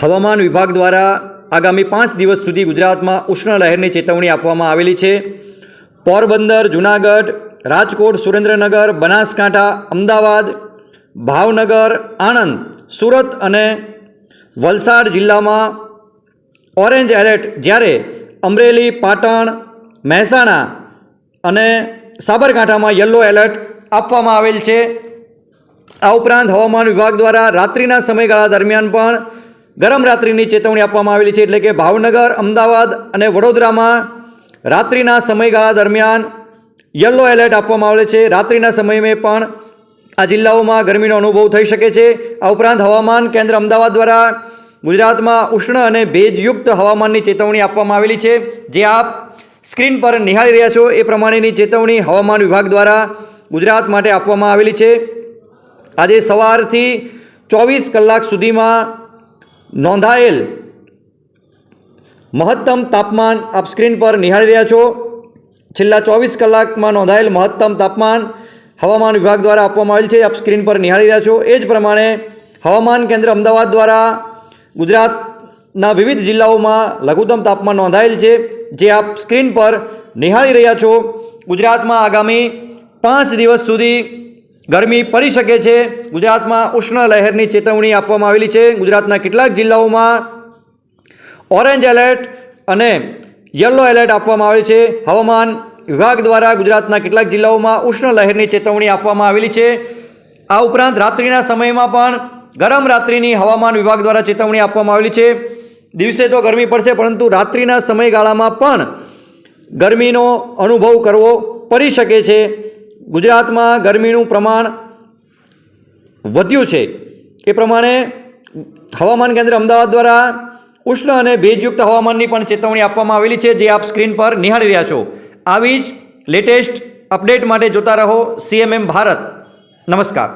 હવામાન વિભાગ દ્વારા આગામી પાંચ દિવસ સુધી ગુજરાતમાં ઉષ્ણ લહેરની ચેતવણી આપવામાં આવેલી છે. પોરબંદર, જુનાગઢ, રાજકોટ, સુરેન્દ્રનગર, બનાસકાંઠા, અમદાવાદ, ભાવનગર, આણંદ, સુરત અને વલસાડ જિલ્લામાં ઓરેન્જ એલર્ટ જ્યારે અમરેલી, પાટણ, મહેસાણા અને સાબરકાંઠામાં યલો એલર્ટ આપવામાં આવેલ છે. આ ઉપરાંત હવામાન વિભાગ દ્વારા રાત્રિના સમયગાળા દરમિયાન પણ ગરમ રાત્રિની ચેતવણી આપવામાં આવેલી છે એટલે કે ભાવનગર, અમદાવાદ અને વડોદરામાં રાત્રિના સમયગાળા દરમિયાન યલો એલર્ટ આપવામાં આવેલ છે. રાત્રિના સમયે પણ આ જિલ્લાઓમાં ગરમીનો અનુભવ થઈ શકે છે. આ ઉપરાંત હવામાન કેન્દ્ર અમદાવાદ દ્વારા ગુજરાતમાં ઉષ્ણ અને ભેજયુક્ત હવામાનની ચેતવણી આપવામાં આવેલી છે. જે આપ સ્ક્રીન પર નિહાળી રહ્યા છો એ પ્રમાણેની ચેતવણી હવામાન વિભાગ દ્વારા ગુજરાત માટે આપવામાં આવેલી છે. આજે સવારથી ચોવીસ કલાક સુધીમાં નોંધાયેલ મહત્તમ તાપમાન આપ સ્ક્રીન પર નિહાળી રહ્યા છો. છેલ્લા ચોવીસ કલાકમાં નોંધાયેલ મહત્તમ તાપમાન હવામાન વિભાગ દ્વારા આપવામાં આવેલ છે. આપ સ્ક્રીન પર નિહાળી રહ્યા છો. એ જ પ્રમાણે હવામાન કેન્દ્ર અમદાવાદ દ્વારા ગુજરાતના વિવિધ જિલ્લાઓમાં લઘુત્તમ તાપમાન નોંધાયેલ છે. જે આપ સ્ક્રીન પર નિહાળી રહ્યા છો. ગુજરાતમાં આગામી પાંચ દિવસ સુધી ગરમી પડી શકે છે. ગુજરાતમાં ઉષ્ણ લહેરની ચેતવણી આપવામાં આવેલી છે. ગુજરાતના કેટલાક જિલ્લાઓમાં ઓરેન્જ એલર્ટ અને યલો એલર્ટ આપવામાં આવેલ છે. હવામાન વિભાગ દ્વારા ગુજરાતના કેટલાક જિલ્લાઓમાં ઉષ્ણ લહેરની ચેતવણી આપવામાં આવેલી છે. આ ઉપરાંત રાત્રિના સમયમાં પણ ગરમ રાત્રિની હવામાન વિભાગ દ્વારા ચેતવણી આપવામાં આવેલી છે. દિવસે તો ગરમી પડશે, પરંતુ રાત્રિના સમયગાળામાં પણ ગરમીનો અનુભવ કરવો પડી શકે છે. ગુજરાતમાં ગરમીનું પ્રમાણ વધ્યું છે. એ પ્રમાણે હવામાન કેન્દ્ર અમદાવાદ દ્વારા ઉષ્ણ અને ભેજયુક્ત હવામાનની પણ ચેતવણી આપવામાં આવેલી છે, જે આપ સ્ક્રીન પર નિહાળી રહ્યા છો. આવી જ લેટેસ્ટ અપડેટ માટે જોતા રહો સીએમએમ ભારત. નમસ્કાર.